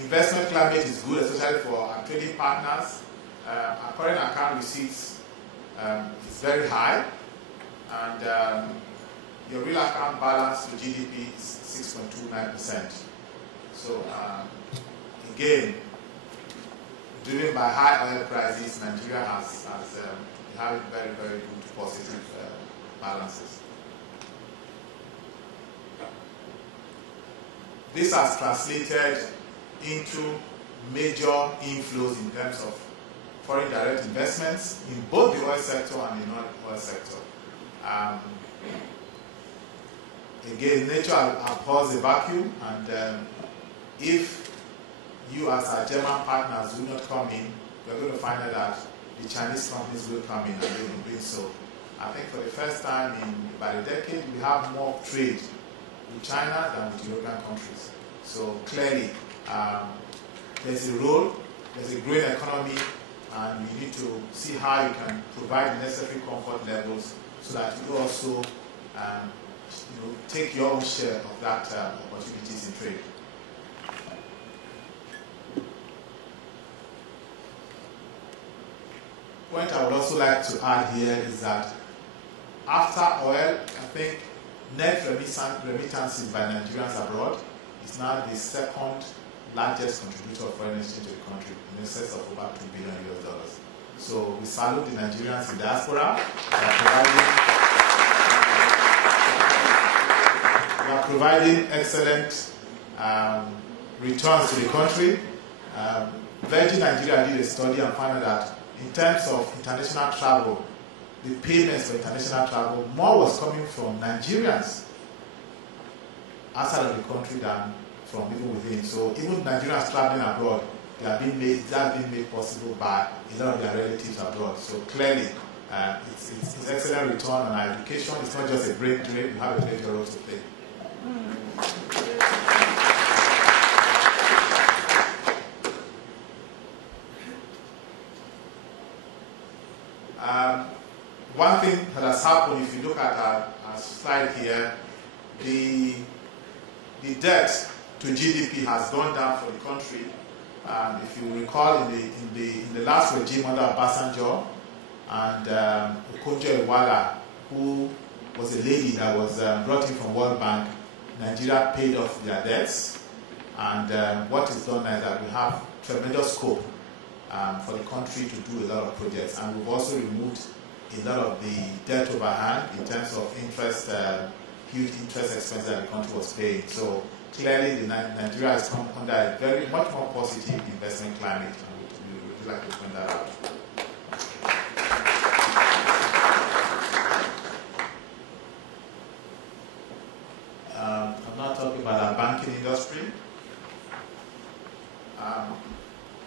Investment climate is good, especially for our trading partners. Our current account receipts is very high, and your real account balance to GDP is 6.29%. So again, driven by high oil prices, Nigeria has having very, very good positive balances. This has translated into major inflows in terms of foreign direct investments in both the oil sector and the non-oil sector. Again, nature abhors a vacuum, and if you as our German partners do not come in, we're going to find out that the Chinese companies will come in, and they will do so. I think for the first time in about a decade, we have more trade with China than with European countries. So clearly, there's a role, there's a growing economy, and we need to see how you can provide the necessary comfort levels so that you also take your own share of that opportunities in trade. Point I would also like to add here is that after oil, I think net remittances by Nigerians abroad is now the second largest contributor of foreign exchange to the country, in excess of over $2 billion US. So we salute the Nigerians in diaspora. We are providing excellent returns to the country. Virgin Nigeria did a study and found that in terms of international travel, the payments for international travel, more was coming from Nigerians outside of the country than from people within. So even Nigerians traveling abroad, they are being made possible by a lot of their relatives abroad. So clearly, it's excellent return on our education. It's not just a brain drain, we have a major role to play. One thing that has happened, if you look at our slide here, the debt to GDP has gone down for the country. If you recall, in the last regime under Obasanjo and Okonjo-Iweala, who was a lady that was brought in from World Bank, Nigeria paid off their debts. And what is done now is that we have tremendous scope for the country to do a lot of projects. And we've also removed a lot of the debt overhang in terms of interest, huge interest expenses that the country was paying. So clearly, Nigeria has come under a very much more positive investment climate, and we would like to point that out. I'm not talking about our banking industry.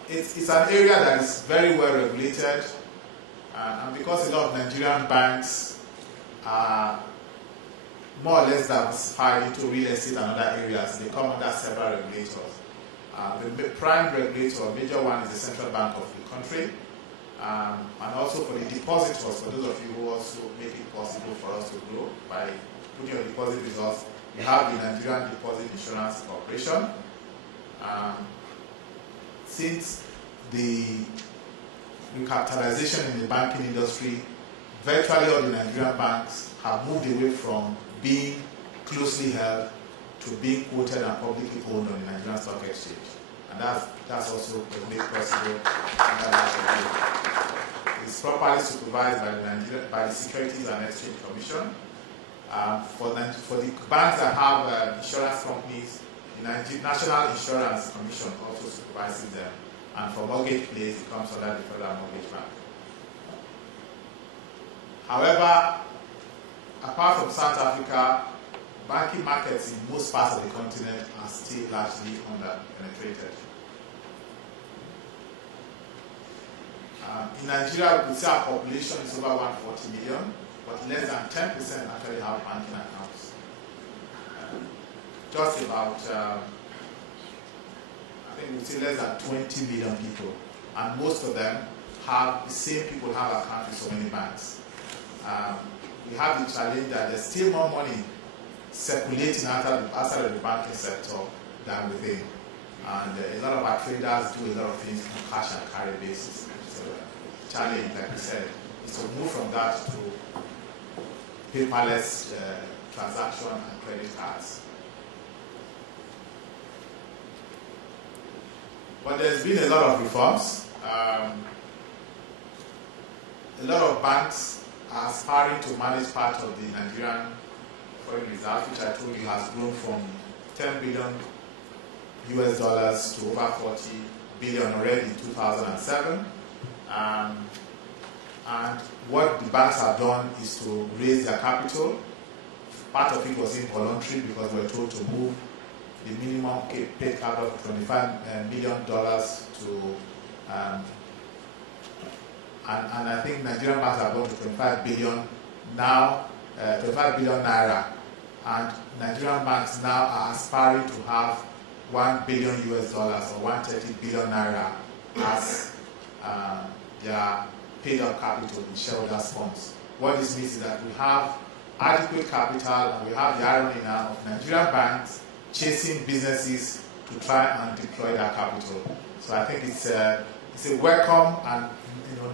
It's an area that is very well regulated, and because a lot of Nigerian banks are more or less diversified into real estate and other areas, they come under several regulators. The prime regulator, major one, is the Central Bank of the country, and also for the depositors, for those of you who also make it possible for us to grow by putting your deposit results, we have the Nigerian Deposit Insurance Corporation. Since the recapitalization in the banking industry, virtually all the Nigerian banks have moved away from being closely held to being quoted and publicly owned on the Nigerian Stock Exchange. And that's also made possible internationally. It's properly supervised by the Securities and Exchange Commission. For the banks that have insurance companies, the National Insurance Commission also supervises them. And for mortgage plays, it comes under the Federal Mortgage Bank. However, apart from South Africa, banking markets in most parts of the continent are still largely under-penetrated. In Nigeria, we see our population is over 140 million, but less than 10% actually have banking accounts. Just about, I think we see less than 20 million people, and most of them have, the same people have accounts with so many banks. We have the challenge that there's still more money circulating outside of the banking sector than within. And a lot of our traders do a lot of things on cash and carry basis. So the challenge, like I said, is to move from that to paperless transaction and credit cards. But there's been a lot of reforms. A lot of banks are aspiring to manage part of the Nigerian foreign reserve, which I told you has grown from 10 billion US dollars to over 40 billion already in 2007. And what the banks have done is to raise their capital. Part of it was involuntary because we were told to move the minimum paid capital of $25 million to, and I think Nigerian banks have gone to 25 billion now, 25 billion naira, and Nigerian banks now are aspiring to have 1 billion US dollars or 130 billion naira as their paid up capital in shareholders' funds. What this means is that we have adequate capital and we have the irony now of Nigerian banks chasing businesses to try and deploy their capital. So I think it's a welcome and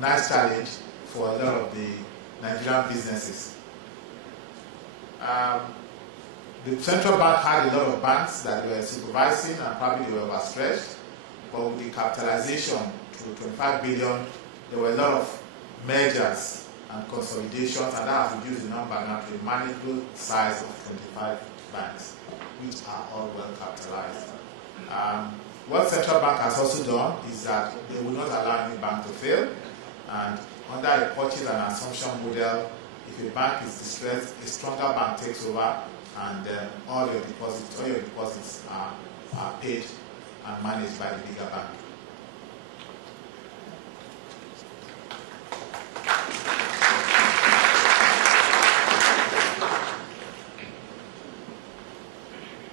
nice challenge for a lot of the Nigerian businesses. The central bank had a lot of banks that were supervising and probably they were overstretched, but with the capitalization to 25 billion, there were a lot of mergers and consolidations, and that has reduced the number now to a manageable size of 25 banks, which are all well capitalized. What central bank has also done is that they will not allow any bank to fail, and under a purchase and assumption model, if a bank is distressed, a stronger bank takes over, and all your deposits are paid and managed by the bigger bank.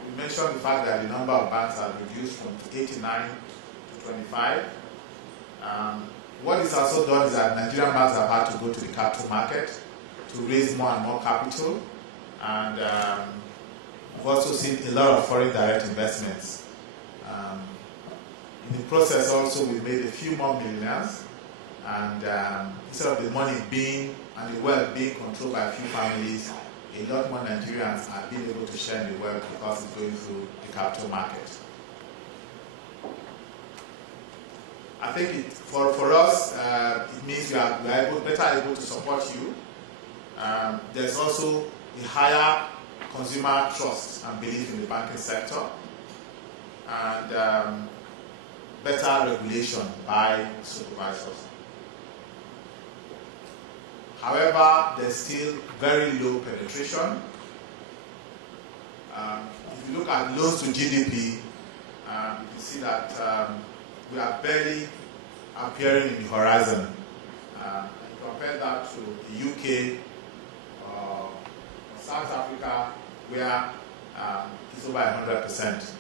We mentioned the fact that the number of banks has reduced from 89 to 25. What is also done is that Nigerian banks have had to go to the capital market to raise more and more capital, and we've also seen a lot of foreign direct investments. In the process also, we've made a few more millionaires, and instead of the money being and the wealth being controlled by a few families, a lot more Nigerians are being able to share in the wealth because it's going through the capital market. I think for us, it means we are better able to support you. There's also a higher consumer trust and belief in the banking sector, and better regulation by supervisors. However, there's still very low penetration. If you look at loans to GDP, you can see that we are barely appearing in the horizon. Compare that to the UK or South Africa, where it's over 100%.